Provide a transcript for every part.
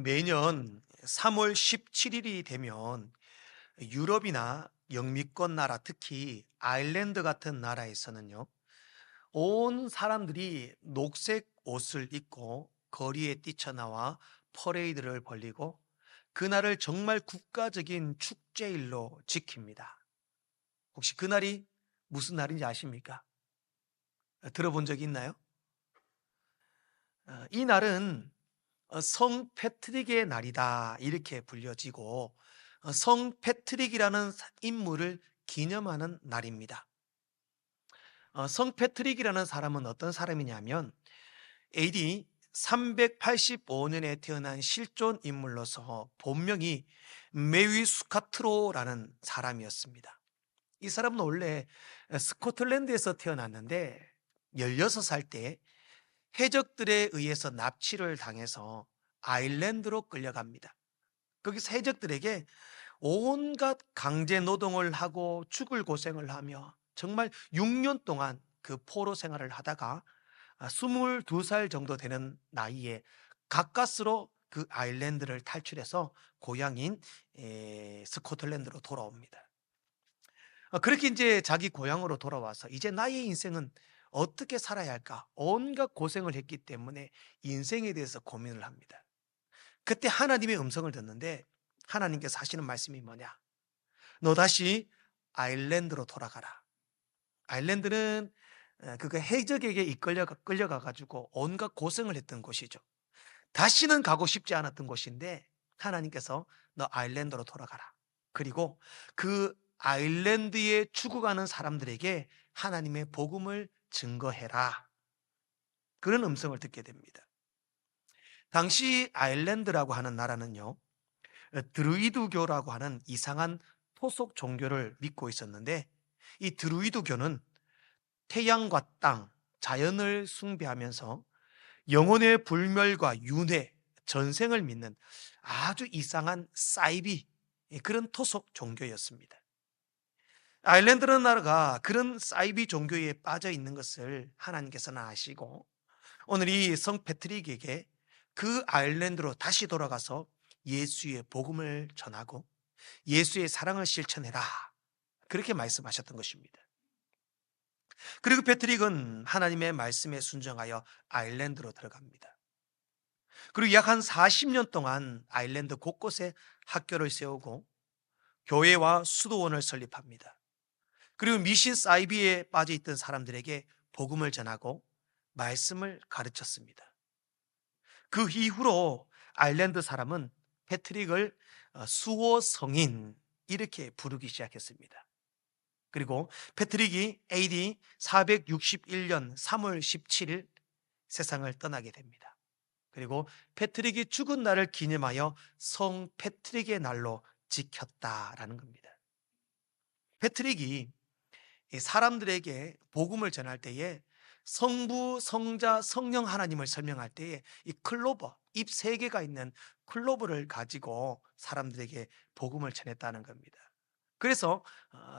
매년 3월 17일이 되면 유럽이나 영미권 나라, 특히 아일랜드 같은 나라에서는요, 온 사람들이 녹색 옷을 입고 거리에 뛰쳐나와 퍼레이드를 벌리고 그날을 정말 국가적인 축제일로 지킵니다. 혹시 그날이 무슨 날인지 아십니까? 들어본 적이 있나요? 이 날은 성 패트릭의 날이다 이렇게 불려지고, 성 패트릭이라는 인물을 기념하는 날입니다. 성 패트릭이라는 사람은 어떤 사람이냐면 AD 385년에 태어난 실존 인물로서 본명이 메위 수카트로라는 사람이었습니다. 이 사람은 원래 스코틀랜드에서 태어났는데 16살 때 해적들에 의해서 납치를 당해서 아일랜드로 끌려갑니다. 거기서 해적들에게 온갖 강제 노동을 하고 죽을 고생을 하며 정말 6년 동안 그 포로 생활을 하다가 22살 정도 되는 나이에 가까스로 그 아일랜드를 탈출해서 고향인 스코틀랜드로 돌아옵니다. 그렇게 이제 자기 고향으로 돌아와서 이제 나의 인생은 어떻게 살아야 할까? 온갖 고생을 했기 때문에 인생에 대해서 고민을 합니다. 그때 하나님의 음성을 듣는데 하나님께서 하시는 말씀이 뭐냐? 너 다시 아일랜드로 돌아가라. 아일랜드는 그가 해적에게 끌려가 가지고 온갖 고생을 했던 곳이죠. 다시는 가고 싶지 않았던 곳인데 하나님께서 너 아일랜드로 돌아가라. 그리고 그 아일랜드에 죽어가는 사람들에게 하나님의 복음을 증거해라. 그런 음성을 듣게 됩니다. 당시 아일랜드라고 하는 나라는요, 드루이드교라고 하는 이상한 토속 종교를 믿고 있었는데, 이 드루이드교는 태양과 땅, 자연을 숭배하면서 영혼의 불멸과 윤회, 전생을 믿는 아주 이상한 사이비, 그런 토속 종교였습니다. 아일랜드라는 나라가 그런 사이비 종교에 빠져 있는 것을 하나님께서는 아시고 오늘 이 성 패트릭에게 그 아일랜드로 다시 돌아가서 예수의 복음을 전하고 예수의 사랑을 실천해라, 그렇게 말씀하셨던 것입니다. 그리고 패트릭은 하나님의 말씀에 순종하여 아일랜드로 들어갑니다. 그리고 약 한 40년 동안 아일랜드 곳곳에 학교를 세우고 교회와 수도원을 설립합니다. 그리고 미신 사이비에 빠져 있던 사람들에게 복음을 전하고 말씀을 가르쳤습니다. 그 이후로 아일랜드 사람은 패트릭을 수호 성인 이렇게 부르기 시작했습니다. 그리고 패트릭이 AD 461년 3월 17일 세상을 떠나게 됩니다. 그리고 패트릭이 죽은 날을 기념하여 성 패트릭의 날로 지켰다라는 겁니다. 패트릭이 사람들에게 복음을 전할 때에 성부, 성자, 성령 하나님을 설명할 때에 이 클로버, 잎 세 개가 있는 클로버를 가지고 사람들에게 복음을 전했다는 겁니다. 그래서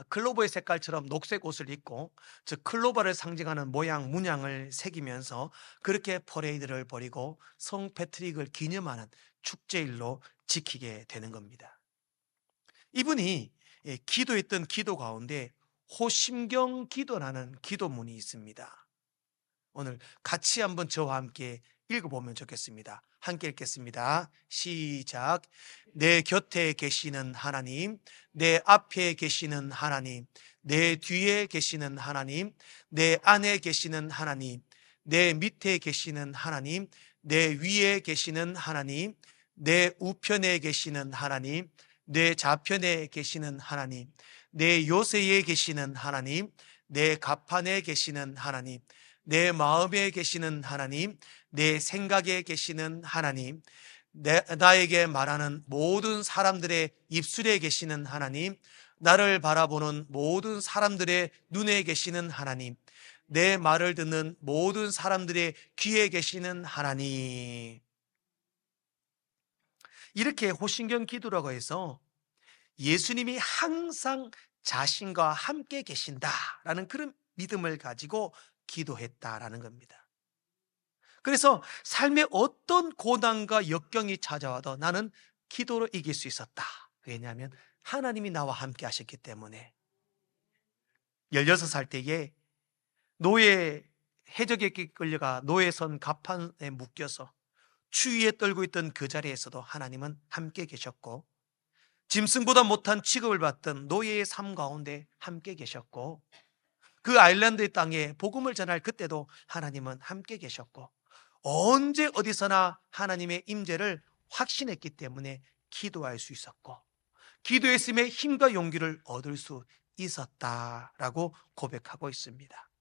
클로버의 색깔처럼 녹색 옷을 입고 즉 클로버를 상징하는 모양 문양을 새기면서 그렇게 퍼레이드를 벌이고 성 패트릭을 기념하는 축제일로 지키게 되는 겁니다. 이분이 기도했던 기도 가운데 호심경 기도라는 기도문이 있습니다. 오늘 같이 한번 저와 함께 읽어보면 좋겠습니다. 함께 읽겠습니다. 시작. 내 곁에 계시는 하나님, 내 앞에 계시는 하나님, 내 뒤에 계시는 하나님, 내 안에 계시는 하나님, 내 밑에 계시는 하나님, 내 위에 계시는 하나님, 내 우편에 계시는 하나님, 내 좌편에 계시는 하나님, 내 요새에 계시는 하나님, 내 가판에 계시는 하나님, 내 마음에 계시는 하나님, 내 생각에 계시는 하나님, 나에게 말하는 모든 사람들의 입술에 계시는 하나님, 나를 바라보는 모든 사람들의 눈에 계시는 하나님, 내 말을 듣는 모든 사람들의 귀에 계시는 하나님. 이렇게 호신경 기도라고 해서 예수님이 항상 자신과 함께 계신다라는 그런 믿음을 가지고 기도했다라는 겁니다. 그래서 삶의 어떤 고난과 역경이 찾아와도 나는 기도로 이길 수 있었다. 왜냐하면 하나님이 나와 함께 하셨기 때문에. 16살 때에 노예 해적에 끌려가 노예선 갑판에 묶여서 추위에 떨고 있던 그 자리에서도 하나님은 함께 계셨고, 짐승보다 못한 취급을 받던 노예의 삶 가운데 함께 계셨고, 그 아일랜드의 땅에 복음을 전할 그때도 하나님은 함께 계셨고, 언제 어디서나 하나님의 임재를 확신했기 때문에 기도할 수 있었고, 기도했음에 힘과 용기를 얻을 수 있었다라고 고백하고 있습니다.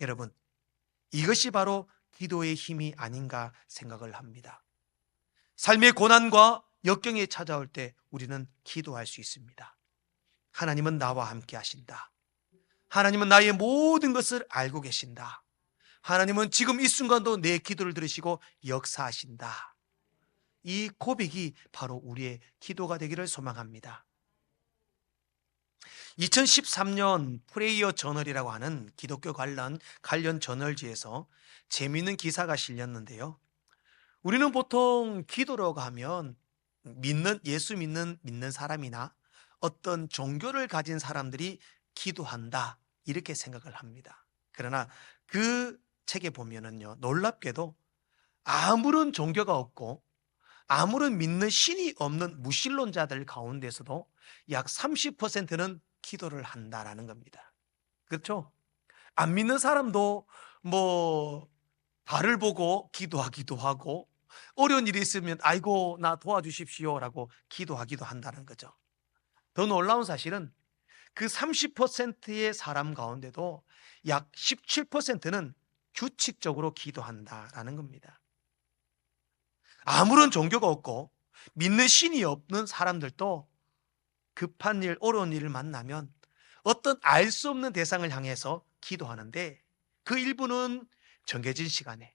여러분, 이것이 바로 기도의 힘이 아닌가 생각을 합니다. 삶의 고난과 역경이 찾아올 때 우리는 기도할 수 있습니다. 하나님은 나와 함께 하신다. 하나님은 나의 모든 것을 알고 계신다. 하나님은 지금 이 순간도 내 기도를 들으시고 역사하신다. 이 고백이 바로 우리의 기도가 되기를 소망합니다. 2013년 프레이어 저널이라고 하는 기독교 관련 저널지에서 재미있는 기사가 실렸는데요. 우리는 보통 기도라고 하면 예수 믿는 사람이나 어떤 종교를 가진 사람들이 기도한다, 이렇게 생각을 합니다. 그러나 그 책에 보면은요, 놀랍게도 아무런 종교가 없고 아무런 믿는 신이 없는 무신론자들 가운데서도 약 30%는 기도를 한다라는 겁니다. 그렇죠? 안 믿는 사람도 뭐 달을 보고 기도하기도 하고, 어려운 일이 있으면 아이고 나 도와주십시오라고 기도하기도 한다는 거죠. 더 놀라운 사실은 그 30%의 사람 가운데도 약 17%는 규칙적으로 기도한다라는 겁니다. 아무런 종교가 없고 믿는 신이 없는 사람들도 급한 일, 어려운 일을 만나면 어떤 알 수 없는 대상을 향해서 기도하는데, 그 일부는 정해진 시간에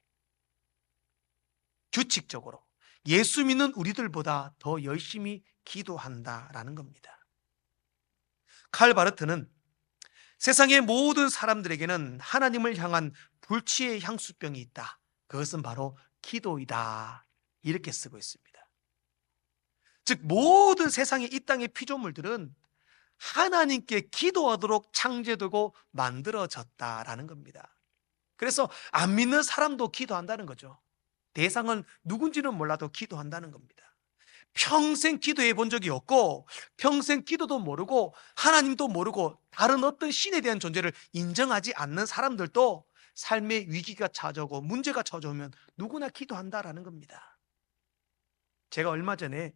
규칙적으로 예수 믿는 우리들보다 더 열심히 기도한다라는 겁니다. 칼 바르트는 세상의 모든 사람들에게는 하나님을 향한 불치의 향수병이 있다. 그것은 바로 기도이다. 이렇게 쓰고 있습니다. 즉 모든 세상의 이 땅의 피조물들은 하나님께 기도하도록 창조되고 만들어졌다라는 겁니다. 그래서 안 믿는 사람도 기도한다는 거죠. 대상은 누군지는 몰라도 기도한다는 겁니다. 평생 기도해 본 적이 없고 평생 기도도 모르고 하나님도 모르고 다른 어떤 신에 대한 존재를 인정하지 않는 사람들도 삶의 위기가 찾아오고 문제가 찾아오면 누구나 기도한다라는 겁니다. 제가 얼마 전에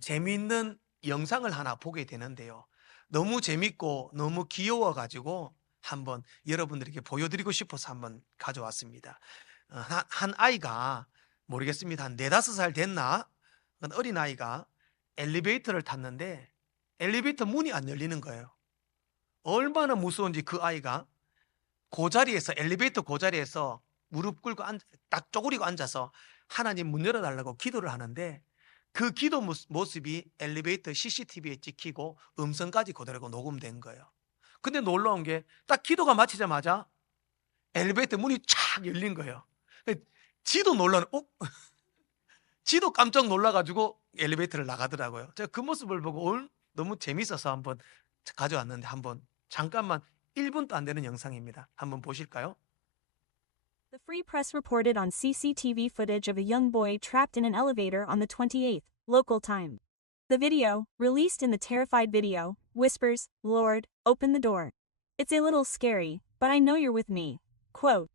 재미있는 영상을 하나 보게 되는데요. 너무 재밌고 너무 귀여워가지고 한번 여러분들에게 보여드리고 싶어서 한번 가져왔습니다. 한 아이가, 모르겠습니다, 한 4~5살 됐나? 어린 아이가 엘리베이터를 탔는데 엘리베이터 문이 안 열리는 거예요. 얼마나 무서운지 그 아이가 그 자리에서, 엘리베이터 그 자리에서 무릎 꿇고 딱 쪼그리고 앉아서 하나님 문 열어달라고 기도를 하는데, 그 기도 모습이 엘리베이터 CCTV에 찍히고 음성까지 그대로 녹음된 거예요. 근데 놀라운 게 딱 기도가 마치자마자 엘리베이터 문이 쫙 열린 거예요. 지도 놀라는, 지도 깜짝 놀라가지고 엘리베이터를 나가더라고요. 제가 그 모습을 보고 너무 재밌어서 한번 가져왔는데, 한번 잠깐만, 1분도 안 되는 영상입니다. 한번 보실까요? The Free Press reported on CCTV footage of a young boy trapped in an elevator on the 28th, local time. The video, released in the terrified video, whispers, "Lord, open the door. It's a little scary, but I know you're with me." Quote.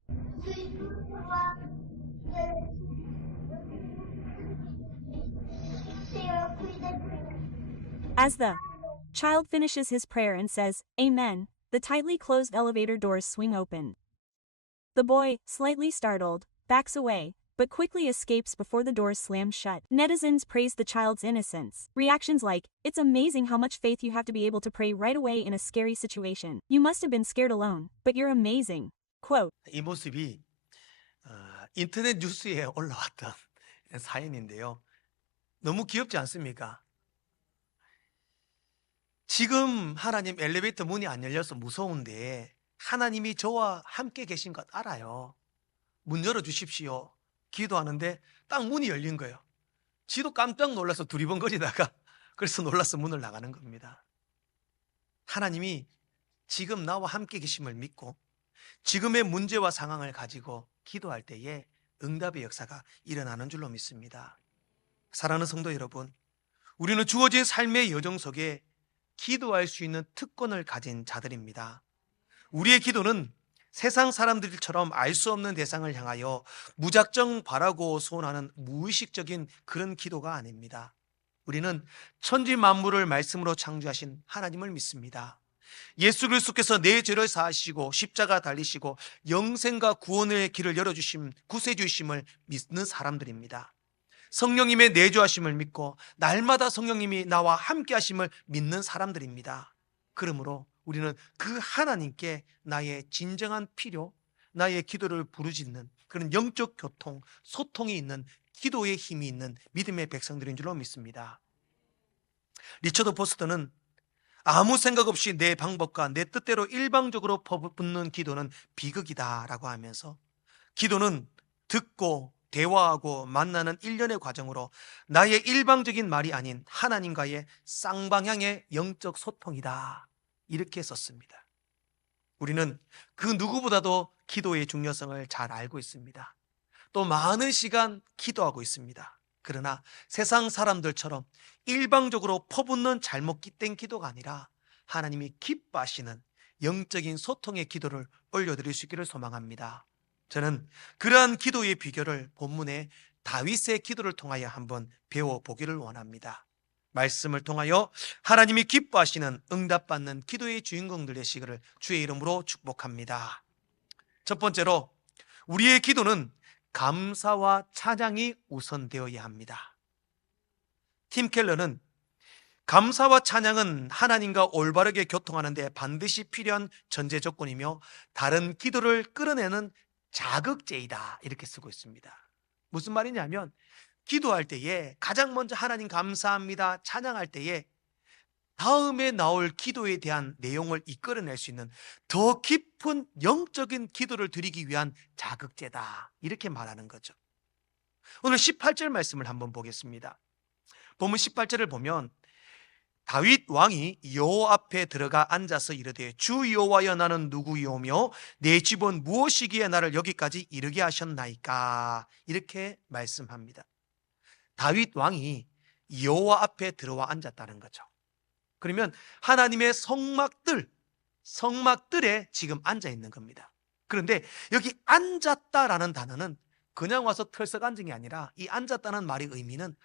As the child finishes his prayer and says, "Amen," the tightly closed elevator doors swing open. The boy, slightly startled, backs away, but quickly escapes before the doors slam shut. Netizens praise the child's innocence. Reactions like, "It's amazing how much faith you have to be able to pray right away in a scary situation. You must have been scared alone, but you're amazing." Quote. 이 모습이 인터넷 뉴스에 올라왔던 사연인데요. 너무 귀엽지 않습니까? 지금 하나님 엘리베이터 문이 안 열려서 무서운데 하나님이 저와 함께 계신 것 알아요. 문 열어주십시오. 기도하는데 딱 문이 열린 거예요. 지도 깜짝 놀라서 두리번거리다가 그래서 놀라서 문을 나가는 겁니다. 하나님이 지금 나와 함께 계심을 믿고 지금의 문제와 상황을 가지고 기도할 때에 응답의 역사가 일어나는 줄로 믿습니다. 사랑하는 성도 여러분, 우리는 주어진 삶의 여정 속에 기도할 수 있는 특권을 가진 자들입니다. 우리의 기도는 세상 사람들처럼 알 수 없는 대상을 향하여 무작정 바라고 소원하는 무의식적인 그런 기도가 아닙니다. 우리는 천지 만물을 말씀으로 창조하신 하나님을 믿습니다. 예수 그리스도께서 내 죄를 사하시고 십자가 달리시고 영생과 구원의 길을 열어주심 구세주이심을 믿는 사람들입니다. 성령님의 내주하심을 믿고 날마다 성령님이 나와 함께 하심을 믿는 사람들입니다. 그러므로 우리는 그 하나님께 나의 진정한 필요, 나의 기도를 부르짖는 그런 영적 교통, 소통이 있는 기도의 힘이 있는 믿음의 백성들인 줄로 믿습니다. 리처드 포스터는 아무 생각 없이 내 방법과 내 뜻대로 일방적으로 퍼붓는 기도는 비극이다라고 하면서 기도는 듣고 대화하고 만나는 일련의 과정으로 나의 일방적인 말이 아닌 하나님과의 쌍방향의 영적 소통이다, 이렇게 썼습니다. 우리는 그 누구보다도 기도의 중요성을 잘 알고 있습니다. 또 많은 시간 기도하고 있습니다. 그러나 세상 사람들처럼 일방적으로 퍼붓는 잘못 된 기도가 아니라 하나님이 기뻐하시는 영적인 소통의 기도를 올려드릴 수 있기를 소망합니다. 저는 그러한 기도의 비결을 본문의 다윗의 기도를 통하여 한번 배워보기를 원합니다. 말씀을 통하여 하나님이 기뻐하시는 응답받는 기도의 주인공들 되시기를 주의 이름으로 축복합니다. 첫 번째로, 우리의 기도는 감사와 찬양이 우선되어야 합니다. 팀 켈러는 감사와 찬양은 하나님과 올바르게 교통하는 데 반드시 필요한 전제 조건이며 다른 기도를 끌어내는 자극제이다, 이렇게 쓰고 있습니다. 무슨 말이냐면 기도할 때에 가장 먼저 하나님 감사합니다 찬양할 때에 다음에 나올 기도에 대한 내용을 이끌어낼 수 있는 더 깊은 영적인 기도를 드리기 위한 자극제다, 이렇게 말하는 거죠. 오늘 18절 말씀을 한번 보겠습니다. 본문 18절을 보면 다윗 왕이 여호와 앞에 들어가 앉아서 이르되 주 여호와여 나는 누구이오며 내 집은 무엇이기에 나를 여기까지 이르게 하셨나이까, 이렇게 말씀합니다. 다윗 왕이 여호와 앞에 들어와 앉았다는 거죠. 그러면 하나님의 성막들에 지금 앉아 있는 겁니다. 그런데 여기 앉았다라는 단어는 그냥 와서 털썩 앉은 게 아니라 이 앉았다는 말의 의미는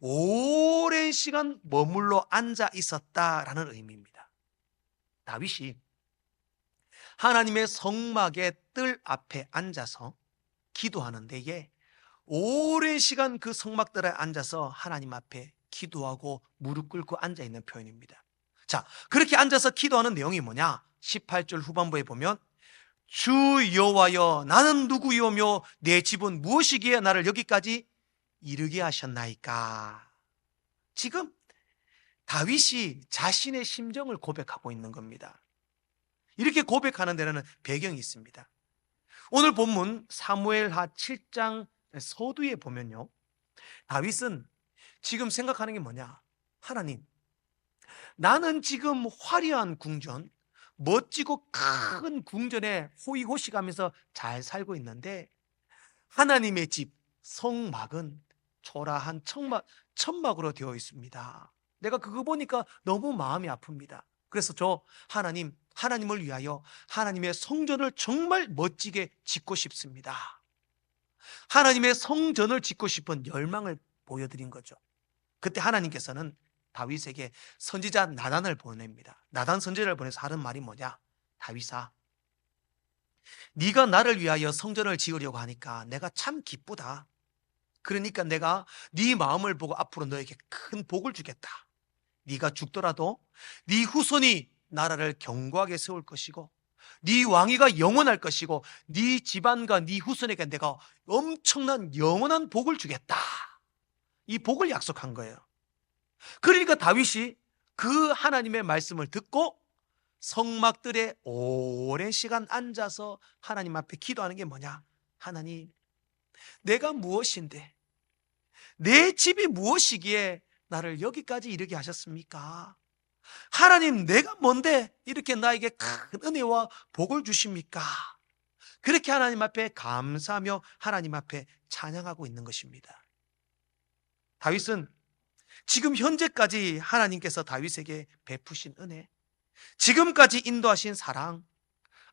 오랜 시간 머물러 앉아 있었다라는 의미입니다. 다윗이 하나님의 성막의 뜰 앞에 앉아서 기도하는 데에 오랜 시간 그 성막들에 앉아서 하나님 앞에 기도하고 무릎 꿇고 앉아 있는 표현입니다. 자, 그렇게 앉아서 기도하는 내용이 뭐냐? 18절 후반부에 보면 주 여호와여 나는 누구이오며 내 집은 무엇이기에 나를 여기까지 이르게 하셨나이까. 지금 다윗이 자신의 심정을 고백하고 있는 겁니다. 이렇게 고백하는 데는 배경이 있습니다. 오늘 본문 사무엘하 7장 서두에 보면요, 다윗은 지금 생각하는 게 뭐냐? 하나님, 나는 지금 화려한 궁전, 멋지고 큰 궁전에 호의호식하면서 잘 살고 있는데 하나님의 집 성막은 초라한 천막으로 되어 있습니다. 내가 그거 보니까 너무 마음이 아픕니다. 그래서 저 하나님을 위하여 하나님의 성전을 정말 멋지게 짓고 싶습니다. 하나님의 성전을 짓고 싶은 열망을 보여드린 거죠. 그때 하나님께서는 다윗에게 선지자 나단을 보냅니다. 나단 선지자를 보내서 하는 말이 뭐냐? 다윗아, 네가 나를 위하여 성전을 지으려고 하니까 내가 참 기쁘다. 그러니까 내가 네 마음을 보고 앞으로 너에게 큰 복을 주겠다. 네가 죽더라도 네 후손이 나라를 견고하게 세울 것이고 네 왕위가 영원할 것이고 네 집안과 네 후손에게 내가 엄청난 영원한 복을 주겠다. 이 복을 약속한 거예요. 그러니까 다윗이 그 하나님의 말씀을 듣고 성막들에 오랜 시간 앉아서 하나님 앞에 기도하는 게 뭐냐? 하나님, 내가 무엇인데, 내 집이 무엇이기에 나를 여기까지 이르게 하셨습니까? 하나님, 내가 뭔데 이렇게 나에게 큰 은혜와 복을 주십니까? 그렇게 하나님 앞에 감사하며 하나님 앞에 찬양하고 있는 것입니다. 다윗은 지금 현재까지 하나님께서 다윗에게 베푸신 은혜, 지금까지 인도하신 사랑,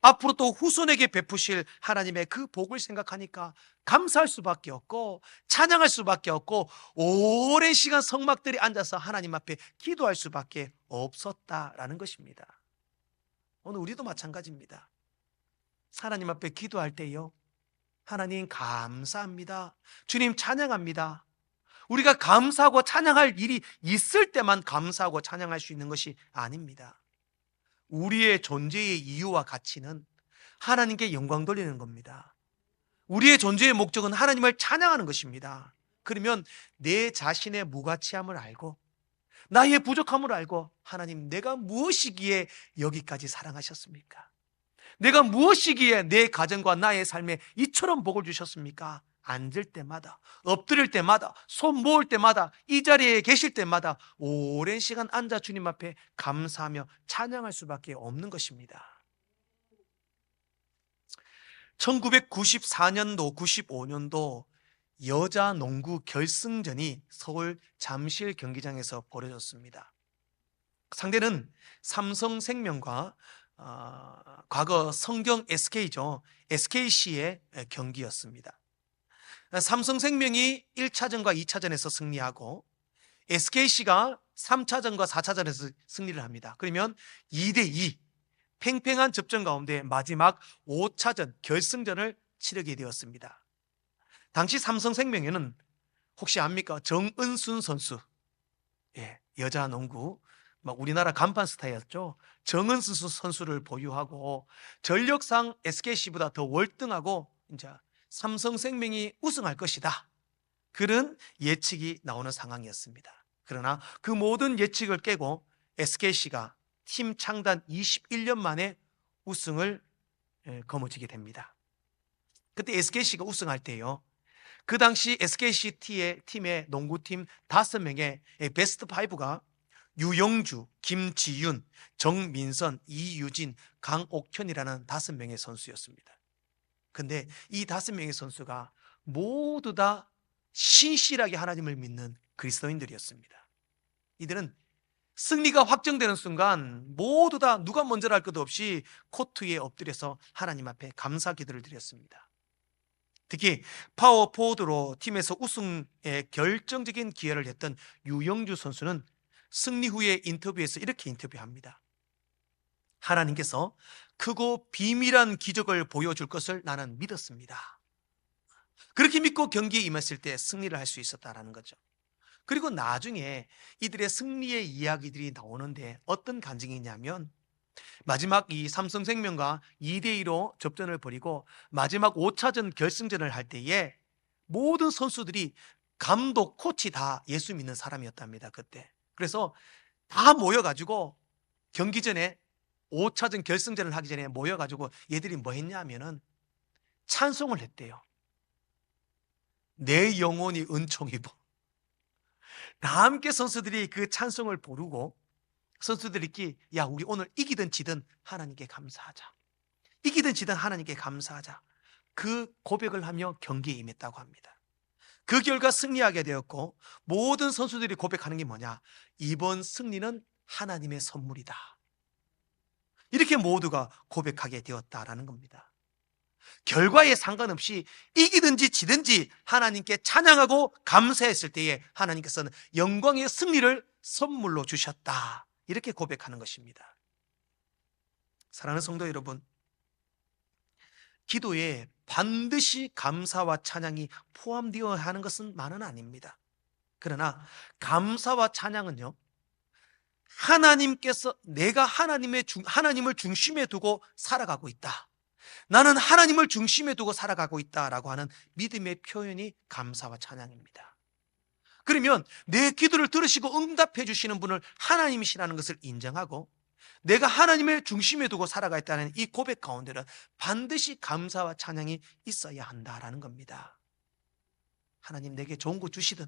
앞으로 또 후손에게 베푸실 하나님의 그 복을 생각하니까 감사할 수밖에 없고 찬양할 수밖에 없고 오랜 시간 성막들이 앉아서 하나님 앞에 기도할 수밖에 없었다라는 것입니다. 오늘 우리도 마찬가지입니다. 하나님 앞에 기도할 때요, 하나님 감사합니다, 주님 찬양합니다, 우리가 감사하고 찬양할 일이 있을 때만 감사하고 찬양할 수 있는 것이 아닙니다. 우리의 존재의 이유와 가치는 하나님께 영광 돌리는 겁니다. 우리의 존재의 목적은 하나님을 찬양하는 것입니다. 그러면 내 자신의 무가치함을 알고 나의 부족함을 알고, 하나님, 내가 무엇이기에 여기까지 사랑하셨습니까? 내가 무엇이기에 내 가정과 나의 삶에 이처럼 복을 주셨습니까? 앉을 때마다, 엎드릴 때마다, 손 모을 때마다, 이 자리에 계실 때마다 오랜 시간 앉아 주님 앞에 감사하며 찬양할 수밖에 없는 것입니다. 1994년도, 95년도 여자 농구 결승전이 서울 잠실 경기장에서 벌어졌습니다. 상대는 삼성생명과 과거 성경 SK죠. SKC의 경기였습니다. 삼성생명이 1차전과 2차전에서 승리하고 SKC가 3차전과 4차전에서 승리를 합니다. 그러면 2대2 팽팽한 접전 가운데 마지막 5차전 결승전을 치르게 되었습니다. 당시 삼성생명에는 혹시 압니까? 정은순 선수, 여자 농구 우리나라 간판 스타였죠. 정은순 선수를 보유하고 전력상 SKC보다 더 월등하고 이제 삼성생명이 우승할 것이다, 그런 예측이 나오는 상황이었습니다. 그러나 그 모든 예측을 깨고 SKC가 팀 창단 21년 만에 우승을 거머쥐게 됩니다. 그때 SKC가 우승할 때요, 그 당시 SKC 팀의 농구팀 5명의 베스트 5가 유영주, 김지윤, 정민선, 이유진, 강옥현이라는 5명의 선수였습니다. 근데 이 5명의 선수가 모두 다 신실하게 하나님을 믿는 그리스도인들이었습니다. 이들은 승리가 확정되는 순간 모두 다 누가 먼저랄 것도 없이 코트 위에 엎드려서 하나님 앞에 감사 기도를 드렸습니다. 특히 파워포워드로 팀에서 우승에 결정적인 기여를 했던 유영주 선수는 승리 후에 인터뷰에서 이렇게 인터뷰합니다. 하나님께서 크고 비밀한 기적을 보여줄 것을 나는 믿었습니다. 그렇게 믿고 경기에 임했을 때 승리를 할 수 있었다는 거죠. 그리고 나중에 이들의 승리의 이야기들이 나오는데 어떤 간증이 있냐면, 마지막 이 삼성생명과 2대2로 접전을 벌이고 마지막 5차전 결승전을 할 때에 모든 선수들이 감독, 코치 다 예수 믿는 사람이었답니다, 그때. 그래서 다 모여가지고 경기 전에 5차전 결승전을 하기 전에 모여가지고 얘들이 뭐 했냐면은 찬송을 했대요. 내 영혼이 은총이고. 다 함께 선수들이 그 찬송을 부르고 선수들끼리, 야, 우리 오늘 이기든 지든 하나님께 감사하자, 이기든 지든 하나님께 감사하자, 그 고백을 하며 경기에 임했다고 합니다. 그 결과 승리하게 되었고 모든 선수들이 고백하는 게 뭐냐? 이번 승리는 하나님의 선물이다, 이렇게 모두가 고백하게 되었다라는 겁니다. 결과에 상관없이 이기든지 지든지 하나님께 찬양하고 감사했을 때에 하나님께서는 영광의 승리를 선물로 주셨다, 이렇게 고백하는 것입니다. 사랑하는 성도 여러분, 기도에 반드시 감사와 찬양이 포함되어야 하는 것은 만은 아닙니다. 그러나 감사와 찬양은요, 하나님께서 내가 하나님을 중심에 두고 살아가고 있다, 나는 하나님을 중심에 두고 살아가고 있다라고 하는 믿음의 표현이 감사와 찬양입니다. 그러면 내 기도를 들으시고 응답해 주시는 분을 하나님이시라는 것을 인정하고 내가 하나님의 중심에 두고 살아가겠다는 이 고백 가운데는 반드시 감사와 찬양이 있어야 한다라는 겁니다. 하나님 내게 좋은 거 주시든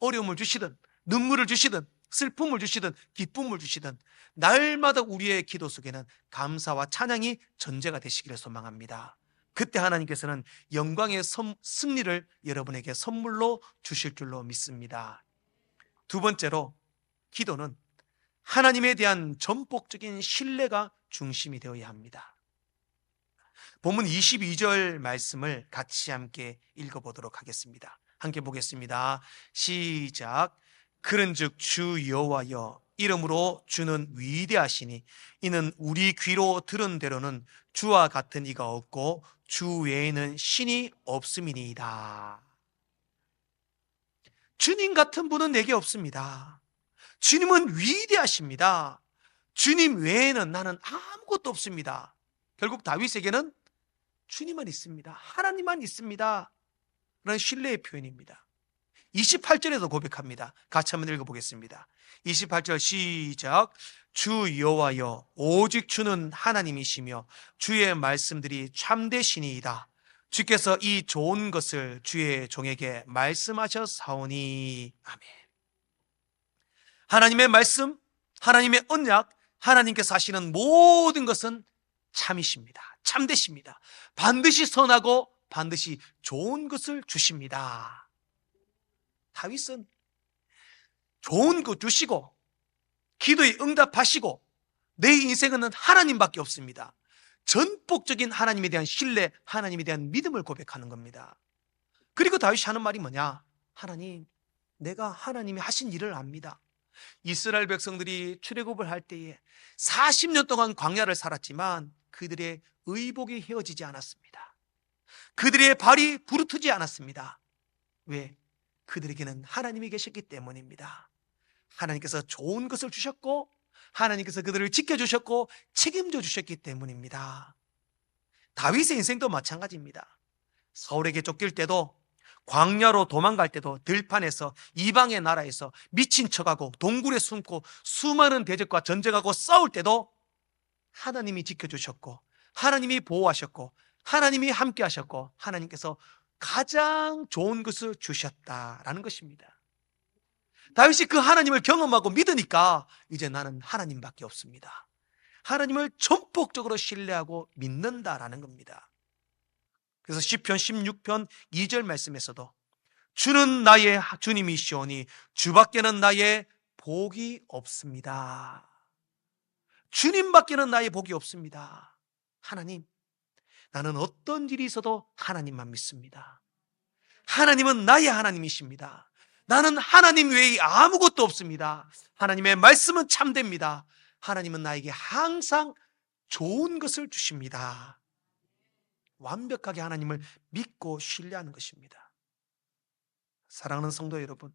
어려움을 주시든 눈물을 주시든 슬픔을 주시든 기쁨을 주시든 날마다 우리의 기도 속에는 감사와 찬양이 전제가 되시기를 소망합니다. 그때 하나님께서는 영광의 승리를 여러분에게 선물로 주실 줄로 믿습니다. 두 번째로, 기도는 하나님에 대한 전폭적인 신뢰가 중심이 되어야 합니다. 본문 22절 말씀을 같이 함께 읽어보도록 하겠습니다. 함께 보겠습니다. 시작. 그런즉 주 여호와여, 이름으로 주는 위대하시니 이는 우리 귀로 들은 대로는 주와 같은 이가 없고 주 외에는 신이 없음이니이다. 주님 같은 분은 내게 없습니다. 주님은 위대하십니다. 주님 외에는 나는 아무것도 없습니다. 결국 다윗에게는 주님만 있습니다. 하나님만 있습니다. 라는 신뢰의 표현입니다. 28절에도 고백합니다. 같이 한번 읽어보겠습니다. 28절 시작. 주 여호와여, 오직 주는 하나님이시며 주의 말씀들이 참되시니이다. 주께서 이 좋은 것을 주의 종에게 말씀하셨사오니. 아멘. 하나님의 말씀, 하나님의 언약, 하나님께서 하시는 모든 것은 참이십니다. 참되십니다. 반드시 선하고 반드시 좋은 것을 주십니다. 다윗은 좋은 것 주시고 기도에 응답하시고 내 인생은 하나님밖에 없습니다. 전폭적인 하나님에 대한 신뢰, 하나님에 대한 믿음을 고백하는 겁니다. 그리고 다윗이 하는 말이 뭐냐? 하나님, 내가 하나님이 하신 일을 압니다. 이스라엘 백성들이 출애굽을 할 때에 40년 동안 광야를 살았지만 그들의 의복이 헤어지지 않았습니다. 그들의 발이 부르트지 않았습니다. 왜? 그들에게는 하나님이 계셨기 때문입니다. 하나님께서 좋은 것을 주셨고 하나님께서 그들을 지켜주셨고 책임져 주셨기 때문입니다. 다윗의 인생도 마찬가지입니다. 사울에게 쫓길 때도, 광야로 도망갈 때도, 들판에서 이방의 나라에서 미친 척하고 동굴에 숨고 수많은 대적과 전쟁하고 싸울 때도 하나님이 지켜주셨고 하나님이 보호하셨고 하나님이 함께 하셨고 하나님께서 가장 좋은 것을 주셨다라는 것입니다. 다윗이 그 하나님을 경험하고 믿으니까 이제 나는 하나님밖에 없습니다. 하나님을 전폭적으로 신뢰하고 믿는다라는 겁니다. 그래서 시편 16편 2절 말씀에서도 주는 나의 주님이시오니 주밖에는 나의 복이 없습니다. 주님밖에는 나의 복이 없습니다. 하나님, 나는 어떤 일이 있어도 하나님만 믿습니다. 하나님은 나의 하나님이십니다. 나는 하나님 외에 아무것도 없습니다. 하나님의 말씀은 참됩니다. 하나님은 나에게 항상 좋은 것을 주십니다. 완벽하게 하나님을 믿고 신뢰하는 것입니다. 사랑하는 성도 여러분,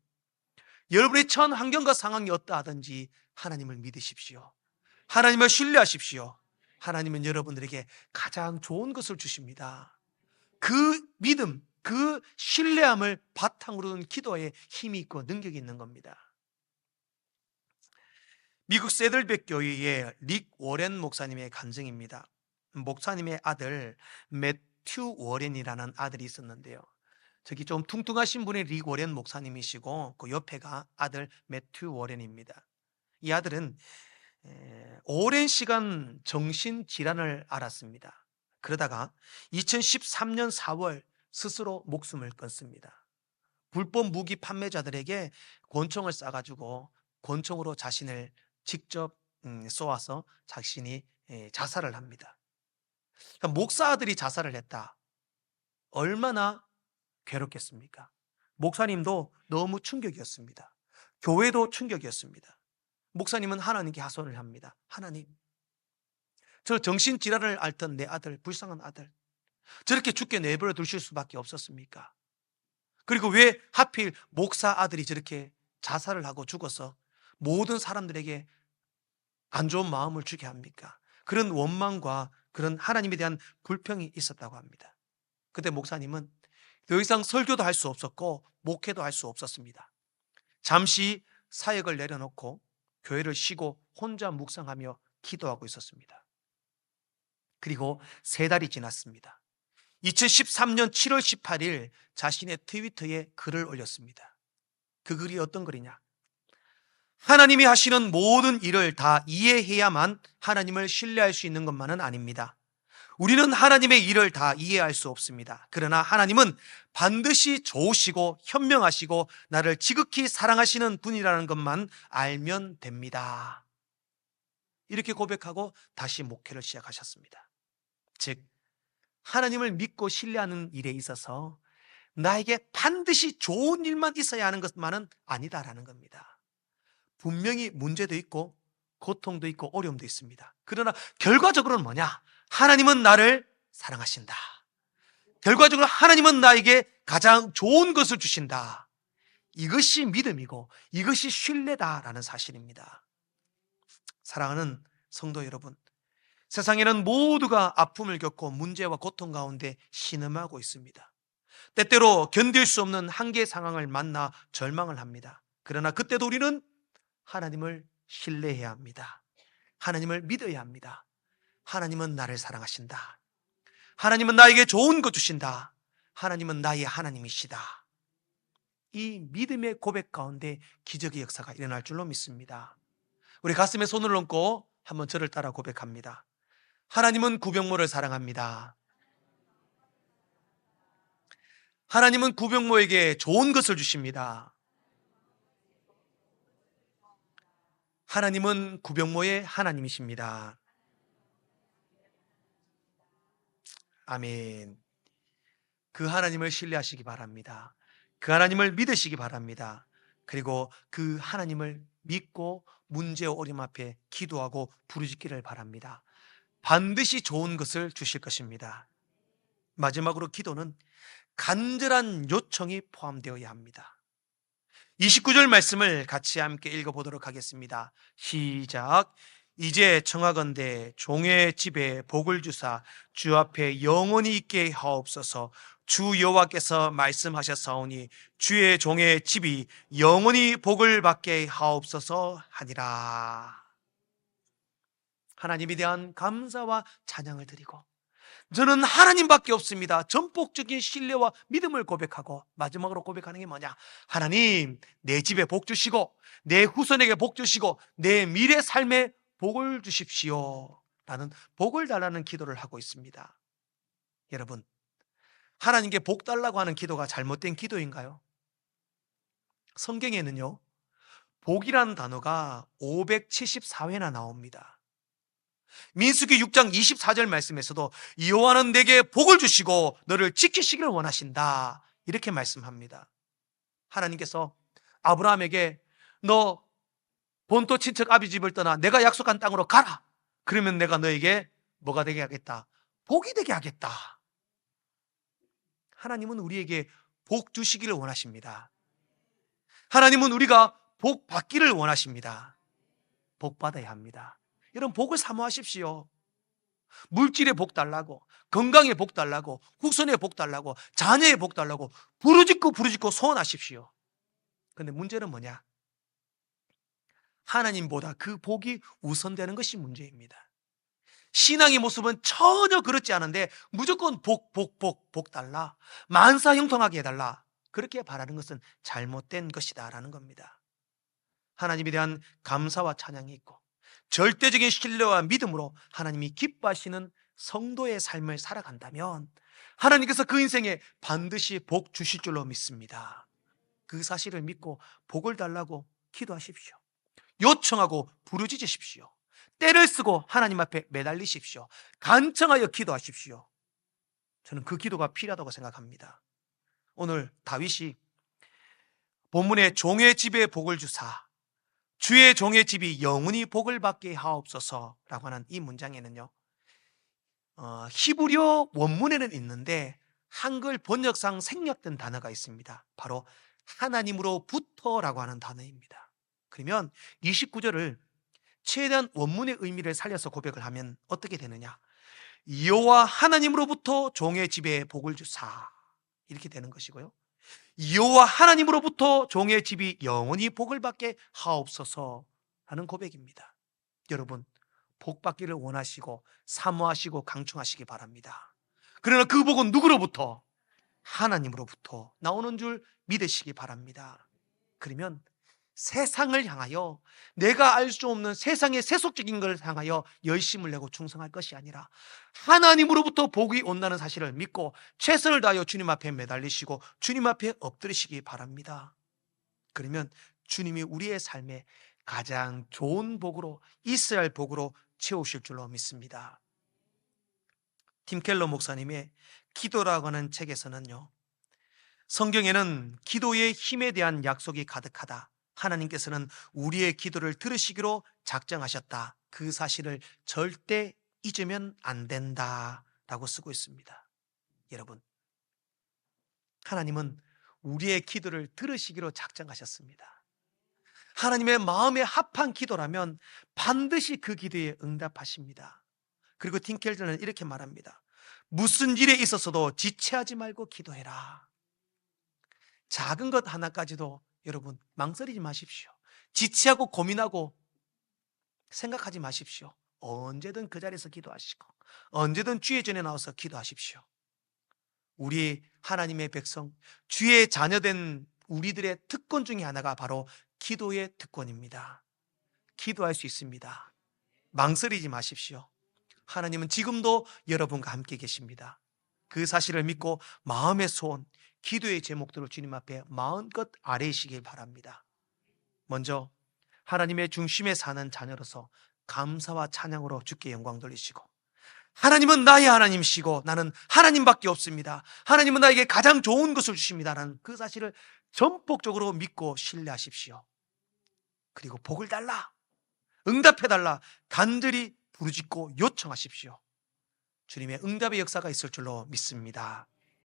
여러분의 처한 환경과 상황이 어떠하든지 하나님을 믿으십시오. 하나님을 신뢰하십시오. 하나님은 여러분들에게 가장 좋은 것을 주십니다. 그 믿음, 그 신뢰함을 바탕으로 둔 기도에 힘이 있고 능력이 있는 겁니다. 미국 세들백 교회의 릭 워렌 목사님의 간증입니다. 목사님의 아들 매튜 워렌이라는 아들이 있었는데요. 저기 좀 퉁퉁하신 분이 릭 워렌 목사님이시고 그 옆에가 아들 매튜 워렌입니다. 이 아들은 오랜 시간 정신질환을 앓았습니다. 그러다가 2013년 4월 스스로 목숨을 끊습니다. 불법 무기 판매자들에게 권총을 쏴가지고 권총으로 자신을 직접 쏘아서 자신이 자살을 합니다. 그러니까 목사 아들이 자살을 했다. 얼마나 괴롭겠습니까? 목사님도 너무 충격이었습니다. 교회도 충격이었습니다. 목사님은 하나님께 하소연을 합니다. 하나님, 저 정신질환을 앓던 내 아들, 불쌍한 아들, 저렇게 죽게 내버려 두실 수밖에 없었습니까? 그리고 왜 하필 목사 아들이 저렇게 자살을 하고 죽어서 모든 사람들에게 안 좋은 마음을 주게 합니까? 그런 원망과 그런 하나님에 대한 불평이 있었다고 합니다. 그때 목사님은 더 이상 설교도 할 수 없었고 목회도 할 수 없었습니다. 잠시 사역을 내려놓고 교회를 쉬고 혼자 묵상하며 기도하고 있었습니다. 그리고 3달이 지났습니다. 2013년 7월 18일 자신의 트위터에 글을 올렸습니다. 그 글이 어떤 글이냐? 하나님이 하시는 모든 일을 다 이해해야만 하나님을 신뢰할 수 있는 것만은 아닙니다. 우리는 하나님의 일을 다 이해할 수 없습니다. 그러나 하나님은 반드시 좋으시고 현명하시고 나를 지극히 사랑하시는 분이라는 것만 알면 됩니다. 이렇게 고백하고 다시 목회를 시작하셨습니다. 즉, 하나님을 믿고 신뢰하는 일에 있어서 나에게 반드시 좋은 일만 있어야 하는 것만은 아니다라는 겁니다. 분명히 문제도 있고 고통도 있고 어려움도 있습니다. 그러나 결과적으로는 뭐냐? 하나님은 나를 사랑하신다. 결과적으로 하나님은 나에게 가장 좋은 것을 주신다. 이것이 믿음이고 이것이 신뢰다라는 사실입니다. 사랑하는 성도 여러분, 세상에는 모두가 아픔을 겪고 문제와 고통 가운데 신음하고 있습니다. 때때로 견딜 수 없는 한계 상황을 만나 절망을 합니다. 그러나 그때도 우리는 하나님을 신뢰해야 합니다. 하나님을 믿어야 합니다. 하나님은 나를 사랑하신다. 하나님은 나에게 좋은 것 주신다. 하나님은 나의 하나님이시다. 이 믿음의 고백 가운데 기적의 역사가 일어날 줄로 믿습니다. 우리 가슴에 손을 얹고 한번 저를 따라 고백합니다. 하나님은 구병모를 사랑합니다. 하나님은 구병모에게 좋은 것을 주십니다. 하나님은 구병모의 하나님이십니다. 아멘. 그 하나님을 신뢰하시기 바랍니다. 그 하나님을 믿으시기 바랍니다. 그리고 그 하나님을 믿고 문제와 어려움 앞에 기도하고 부르짖기를 바랍니다. 반드시 좋은 것을 주실 것입니다. 마지막으로 기도는 간절한 요청이 포함되어야 합니다. 29절 말씀을 같이 함께 읽어보도록 하겠습니다. 시작. 이제 청하건대 종의 집에 복을 주사 주 앞에 영원히 있게 하옵소서. 주 여호와께서 말씀하셨사오니 주의 종의 집이 영원히 복을 받게 하옵소서 하니라. 하나님에 대한 감사와 찬양을 드리고 저는 하나님밖에 없습니다. 전폭적인 신뢰와 믿음을 고백하고 마지막으로 고백하는 게 뭐냐? 하나님, 내 집에 복 주시고 내 후손에게 복 주시고 내 미래 삶에 복을 주십시오 라는 복을 달라는 기도를 하고 있습니다. 여러분, 하나님께 복 달라고 하는 기도가 잘못된 기도인가요? 성경에는요, 복이라는 단어가 574회나 나옵니다. 민수기 6장 24절 말씀에서도 여호와는 내게 복을 주시고 너를 지키시기를 원하신다 이렇게 말씀합니다. 하나님께서 아브라함에게 너 본토 친척 아비 집을 떠나 내가 약속한 땅으로 가라. 그러면 내가 너에게 뭐가 되게 하겠다? 복이 되게 하겠다. 하나님은 우리에게 복 주시기를 원하십니다. 하나님은 우리가 복 받기를 원하십니다. 복 받아야 합니다. 여러분, 복을 사모하십시오. 물질에 복 달라고, 건강에 복 달라고, 후손에 복 달라고, 자녀에 복 달라고 부르짖고 소원하십시오. 그런데 문제는 뭐냐? 하나님보다 그 복이 우선되는 것이 문제입니다. 신앙의 모습은 전혀 그렇지 않은데 무조건 복 달라, 만사형통하게 해달라 그렇게 바라는 것은 잘못된 것이다라는 겁니다. 하나님에 대한 감사와 찬양이 있고 절대적인 신뢰와 믿음으로 하나님이 기뻐하시는 성도의 삶을 살아간다면 하나님께서 그 인생에 반드시 복 주실 줄로 믿습니다. 그 사실을 믿고 복을 달라고 기도하십시오. 요청하고 부르짖으십시오. 때를 쓰고 하나님 앞에 매달리십시오. 간청하여 기도하십시오. 저는 그 기도가 필요하다고 생각합니다. 오늘 다윗이 본문에 종의 집에 복을 주사 주의 종의 집이 영원히 복을 받게 하옵소서라고 하는 이 문장에는요, 히브리어 원문에는 있는데 한글 번역상 생략된 단어가 있습니다. 바로 하나님으로부터라고 하는 단어입니다. 그러면 29절을 최대한 원문의 의미를 살려서 고백을 하면 어떻게 되느냐? 여호와 하나님으로부터 종의 집에 복을 주사 이렇게 되는 것이고요. 여호와 하나님으로부터 종의 집이 영원히 복을 받게 하옵소서 하는 고백입니다. 여러분, 복 받기를 원하시고 사모하시고 강청하시기 바랍니다. 그러나 그 복은 누구로부터? 하나님으로부터 나오는 줄 믿으시기 바랍니다. 그러면 세상을 향하여, 내가 알 수 없는 세상의 세속적인 것을 향하여 열심을 내고 충성할 것이 아니라 하나님으로부터 복이 온다는 사실을 믿고 최선을 다하여 주님 앞에 매달리시고 주님 앞에 엎드리시기 바랍니다. 그러면 주님이 우리의 삶에 가장 좋은 복으로, 있어야 할 복으로 채우실 줄로 믿습니다. 팀 켈러 목사님의 기도라고 하는 책에서는요, 성경에는 기도의 힘에 대한 약속이 가득하다, 하나님께서는 우리의 기도를 들으시기로 작정하셨다, 그 사실을 절대 잊으면 안 된다 라고 쓰고 있습니다. 여러분, 하나님은 우리의 기도를 들으시기로 작정하셨습니다. 하나님의 마음에 합한 기도라면 반드시 그 기도에 응답하십니다. 그리고 틴켈저는 이렇게 말합니다. 무슨 일에 있어서도 지체하지 말고 기도해라. 작은 것 하나까지도 여러분 망설이지 마십시오. 지체하고 고민하고 생각하지 마십시오. 언제든 그 자리에서 기도하시고 언제든 주의 전에 나와서 기도하십시오. 우리 하나님의 백성, 주의 자녀된 우리들의 특권 중에 하나가 바로 기도의 특권입니다. 기도할 수 있습니다. 망설이지 마십시오. 하나님은 지금도 여러분과 함께 계십니다. 그 사실을 믿고 마음의 소원, 기도의 제목들을 주님 앞에 마음껏 아뢰시길 바랍니다. 먼저 하나님의 중심에 사는 자녀로서 감사와 찬양으로 주께 영광 돌리시고, 하나님은 나의 하나님이시고 나는 하나님밖에 없습니다. 하나님은 나에게 가장 좋은 것을 주십니다라는 그 사실을 전폭적으로 믿고 신뢰하십시오. 그리고 복을 달라, 응답해달라 간절히 부르짖고 요청하십시오. 주님의 응답의 역사가 있을 줄로 믿습니다.